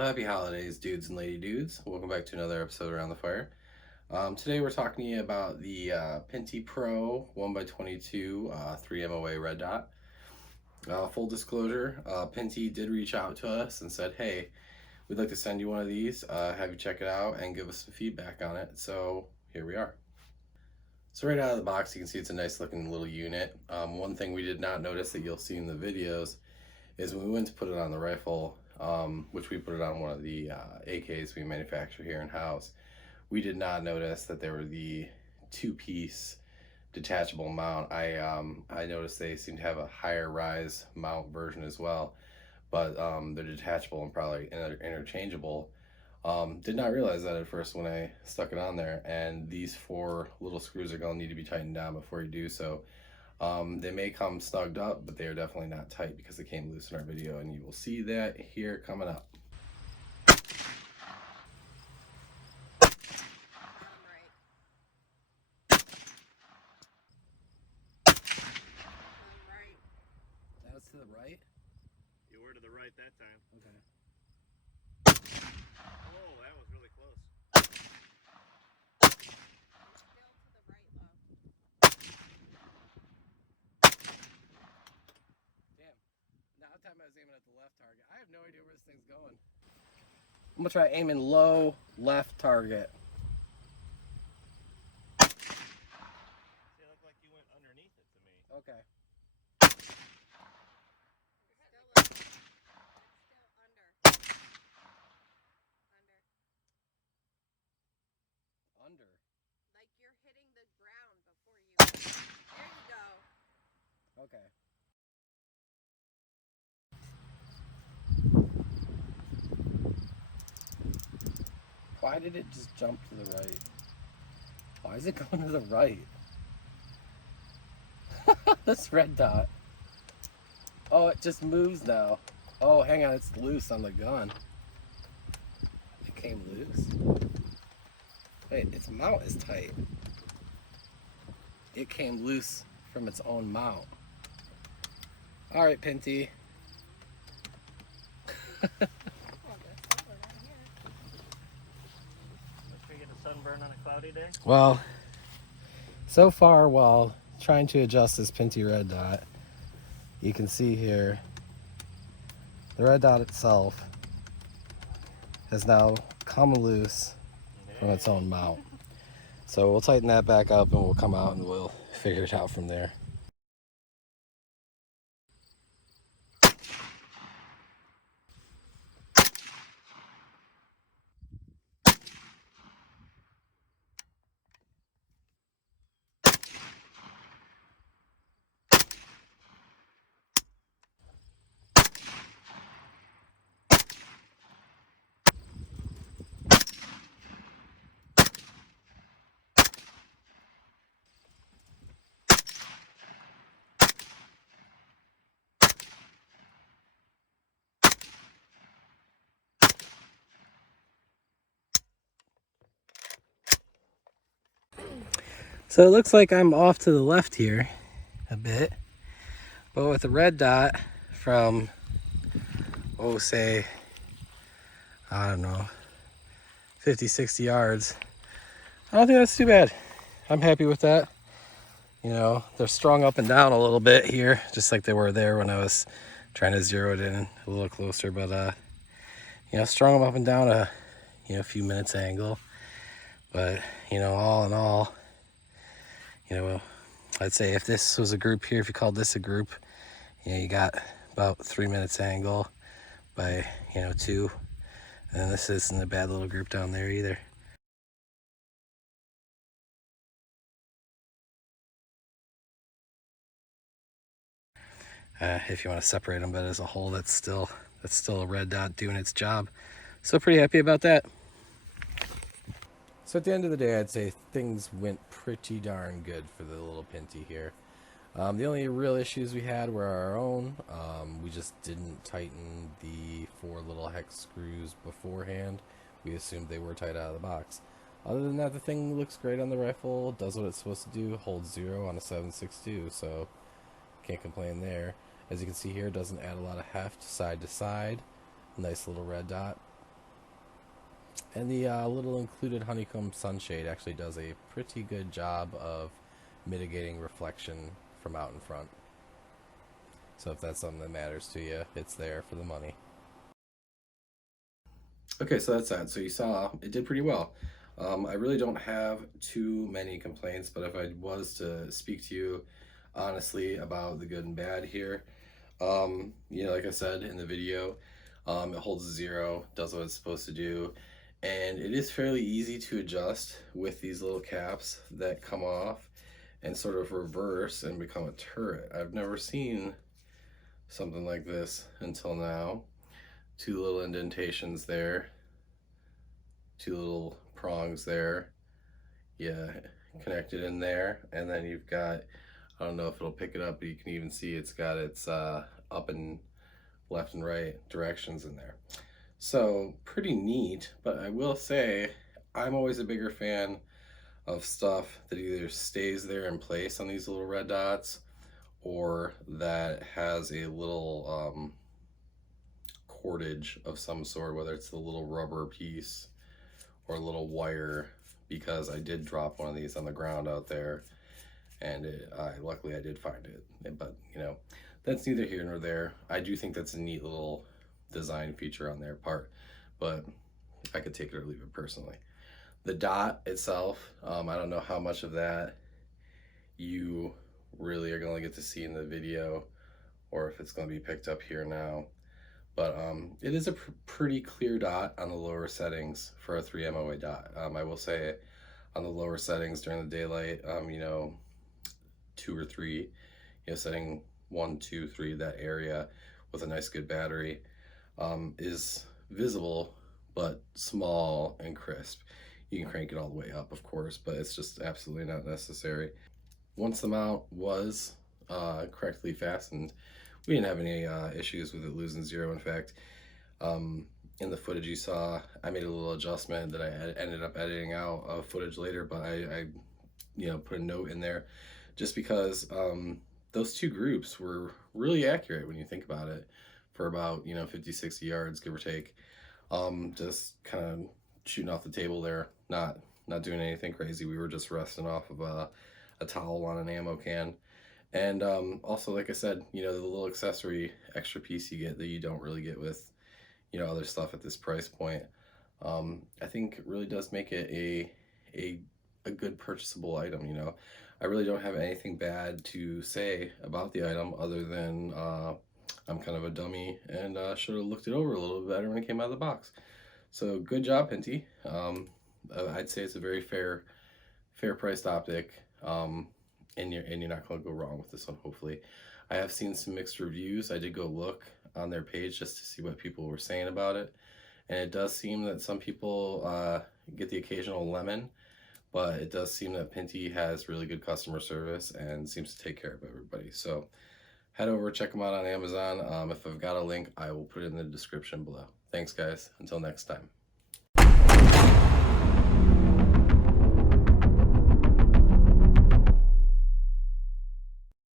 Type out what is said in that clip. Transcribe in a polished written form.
Well, happy holidays, dudes and lady dudes. Welcome back to another episode Around the Fire. Today we're talking to you about the Pinty Pro 1x22 3 MOA Red Dot. Full disclosure, Pinty did reach out to us and said, hey, we'd like to send you one of these, have you check it out and give us some feedback on it. So here we are. So right out of the box, you can see it's a nice looking little unit. One thing we did not notice that you'll see in the videos is when we went to put it on the rifle, which we put it on one of the AKs we manufacture here in-house, we did not notice that they were the two-piece detachable mount. I noticed they seem to have a higher rise mount version as well, but they're detachable and probably interchangeable. Did not realize that at first when I stuck it on there, and these four little screws are going to need to be tightened down before you do so. They may come snugged up, but they are definitely not tight because they came loose in our video, and you will see that here coming up. That was to the right? You were to the right that time. Okay. Oh, that was really close. That time I was aiming at the left target. I have no idea where this thing's going. I'm gonna try aiming low left target. See, it looked like you went underneath it to me. Okay. Under. Like you're hitting the ground before you. There you go. Okay. Why did it just jump to the right? Why is it going to the right? This red dot. Oh, it just moves now. Oh, hang on, it's loose on the gun. It came loose? Wait, its mount is tight. It came loose from its own mount. Alright, Pinty. Get a sunburn on a cloudy day? Well, so far while trying to adjust this Pinty Red Dot, you can see here the red dot itself has now come loose from its own mount. So we'll tighten that back up and we'll come out and we'll figure it out from there. So it looks like I'm off to the left here a bit, but with the red dot from, oh, say, I don't know, 50, 60 yards, I don't think that's too bad. I'm happy with that. You know, they're strung up and down a little bit here, just like they were there when I was trying to zero it in a little closer, but you know, strung them up and down a few minutes angle. But, you know, all in all, you know, I'd say if this was a group here, if you called this a group, you know, you got about 3 minutes angle by, 2. And this isn't a bad little group down there either. If you want to separate them, but as a whole, that's still a red dot doing its job. So pretty happy about that. So at the end of the day, I'd say things went pretty darn good for the little Pinty here. The only real issues we had were our own. We just didn't tighten the 4 little hex screws beforehand. We assumed they were tight out of the box. Other than that, the thing looks great on the rifle, does what it's supposed to do, holds 0 on a 7.62, so can't complain there. As you can see here, it doesn't add a lot of heft side to side. Nice little red dot. And the little included honeycomb sunshade actually does a pretty good job of mitigating reflection from out in front. So if that's something that matters to you, it's there for the money. Okay, so that's that. So you saw it did pretty well. I really don't have too many complaints, but if I was to speak to you honestly about the good and bad here, like I said in the video, it holds 0, does what it's supposed to do, and it is fairly easy to adjust with these little caps that come off and sort of reverse and become a turret. I've never seen something like this until now. 2 little indentations there, 2 little prongs there, yeah, connected in there, and then you've got, I don't know if it'll pick it up, but you can even see it's got its up and left and right directions in there. So pretty neat, but I will say I'm always a bigger fan of stuff that either stays there in place on these little red dots or that has a little cordage of some sort, whether it's a little rubber piece or a little wire, because I did drop one of these on the ground out there, and luckily I did find it. But that's neither here nor there. I do think that's a neat little design feature on their part, but I could take it or leave it personally. The dot itself, I don't know how much of that you really are going to get to see in the video or if it's going to be picked up here now, but it is a pretty clear dot on the lower settings for a 3 MOA dot. I will say on the lower settings during the daylight, 2 or 3, setting 1, 2, 3, that area with a nice good battery is visible, but small and crisp. You can crank it all the way up, of course, but it's just absolutely not necessary. Once the mount was correctly fastened, we didn't have any issues with it losing 0. In fact, in the footage you saw, I made a little adjustment that I ended up editing out of footage later, but I put a note in there just because those 2 groups were really accurate when you think about it, for about 50, 60 yards, give or take. Just kind of shooting off the table there, not doing anything crazy. We were just resting off of a towel on an ammo can. And also, like I said, the little accessory extra piece you get that you don't really get with other stuff at this price point, I think it really does make it a good purchasable item. I really don't have anything bad to say about the item other than I'm kind of a dummy and should have looked it over a little bit better when it came out of the box. So good job, Pinty. I'd say it's a very fair priced optic, and you're not going to go wrong with this one, hopefully. I have seen some mixed reviews. I did go look on their page just to see what people were saying about it, and it does seem that some people get the occasional lemon, but it does seem that Pinty has really good customer service and seems to take care of everybody. So head over, check them out on Amazon. If I've got a link, I will put it in the description below. Thanks, guys. Until next time.